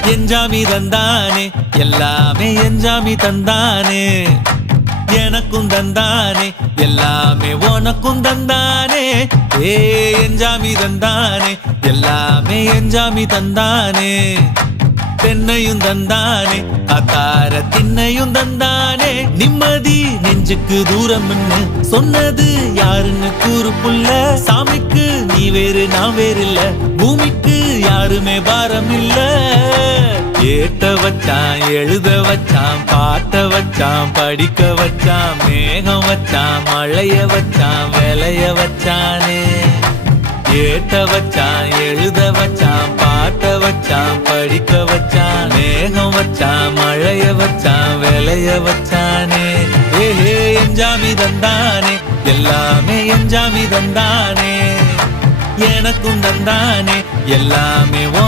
எஞ்சாமி தந்தானே எல்லாமே எஞ்சாமி தந்தானே எனக்கும் தந்தானே எல்லாமே உனக்கும் தந்தானே ஏ எஞ்சாமி தந்தானே எல்லாமே எஞ்சாமி தந்தானே தென்னையும் தந்தானே அத்தார திண்ணையும் தந்தானே நிம்மதி நெஞ்சுக்கு தூரம்னு சொன்னது யாருன்னு கூறு புள்ள சாமிக்கு நீ வேறு நான் வேறு இல்ல பூமிக்கு யாருமே பாரம் இல்ல ஏட்ட வச்சான் எழுத வச்சான் பாட்ட வச்சான் படிக்க வச்சான் மேகம் வச்சான் மழைய வச்சான் விளைய வச்சானே ஏட்ட வச்சான் எழுத வச்சான் பாட்ட வச்சான் படிக்க வச்சான் மேகம் வச்சான் மழைய வச்சான் விளைய வச்சானே ஏஹே எஞ்சாமி தந்தானே எல்லாமே எஞ்சாமி தந்தானே எனக்கும் தந்தானே எல்லாமே